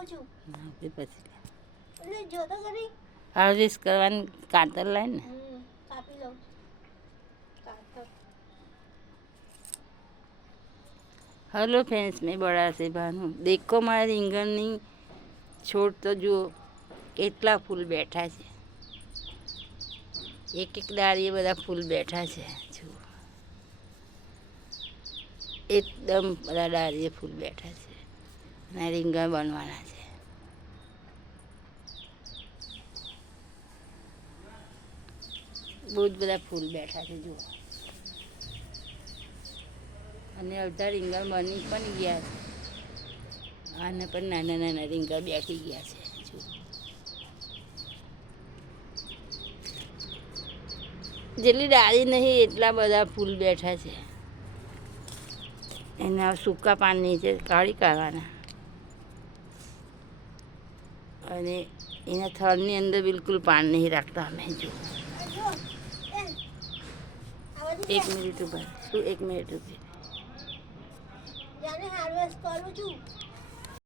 લઉં છું પછી એટલે જો તો કરી હાર્વેસ્ટ કરવાની કાતર લાય ને કાપી લઉં કાતર हेलो फ्रेंड्स, मैं बड़ा से भानु देखो मारे રીંગણની છોડ તો જુઓ કેટલા ફૂલ બેઠા છે. એક એક ડાળીએ બધા ફૂલ બેઠા છે. જુઓ એકદમ બધા ડાળીએ ફૂલ બેઠા છે અને રીંગણ બનવાના છે. બહુ જ બધા ફૂલ બેઠા છે જુઓ. અને અડધા રીંગણ બની પણ ગયા છે. આને પણ નાના નાના રીંગણ બેઠી ગયા છે. જુઓ જેટલી ડાળી નહીં એટલા બધા ફૂલ બેઠા છે. એના સૂકા પાન નીચે કાઢી કાઢવાના અને એના થડની અંદર બિલકુલ પાન નહીં રાખતા અમે. જુઓ એક મિનિટ ઉભા શું? એક મિનિટ ઉભી જાને હાર્વેસ્ટ કરું છું